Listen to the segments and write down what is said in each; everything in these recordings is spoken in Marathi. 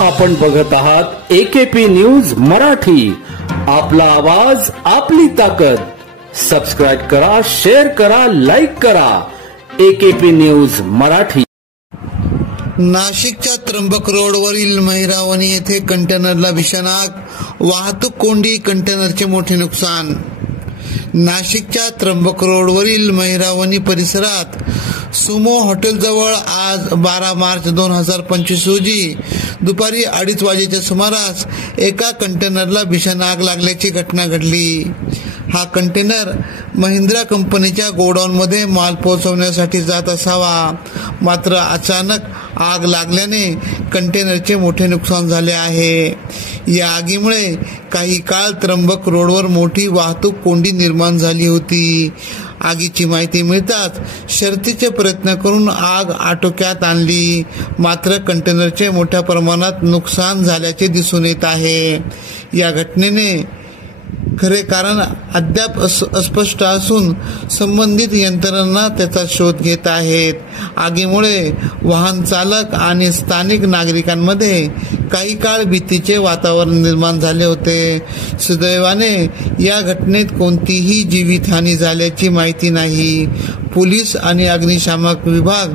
आपण बघत आहात AKP न्यूज मराठी. आपला आवाज आपली ताकद. सबस्क्राइब करा, शेअर करा, लाईक करा. AKP news Marathi. नाशिकच्या त्र्यंबक रोडवरील महिरावणी येथे कंटेनरला भीषण आग, वाहतूक कोंडी, कंटेनरचे मोठे नुकसान. नाशिकच्या त्र्यंबक रोडवरील महिरावणी परिसरात सुमो हॉटेलजवळ आज 12 मार्च 2025 रोजी दुपारी 2:30 वाजेच्या सुमारास एका कंटेनरला भीषण आग लागल्याची घटना घडली. हा कंटेनर महिंद्रा कंपनीच्या गोडाऊनमध्ये माल पोहोचवण्यासाठी जात असावा, मात्र अचानक आग लागल्याने कंटेनरचे मोठे नुकसान झाले आहे. या आगीमुळे काही काळ त्र्यंबक रोडवर मोठी वाहतूक कोंडी निर्माण झाली होती. आगीची माहिती मिळताच शर्थीचे प्रयत्न करून आग आटोक्यात आणली, मात्र कंटेनरचे मोठ्या प्रमाणात नुकसान झाल्याचे दिसून येत आहे. या घटनेने खरे कारण अद्याप अस्पष्ट असून संबंधित यंत्रणा त्याचा शोध घेत आहेत. आगीमुळे वाहन चालक आणि स्थानिक नागरिकांमध्ये काही काळ भीतीचे वातावरण निर्माण झाले होते. सुदैवाने या घटनेत कोणतीही जीवितहानी झाल्याची माहिती नाही. पोलीस आणि अग्निशामक विभाग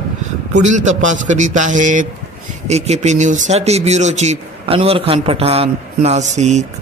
पुढील तपास करीत आहेत. AKP न्यूज साठी ब्युरो चीफ अनवर खान पठाण, नाशिक.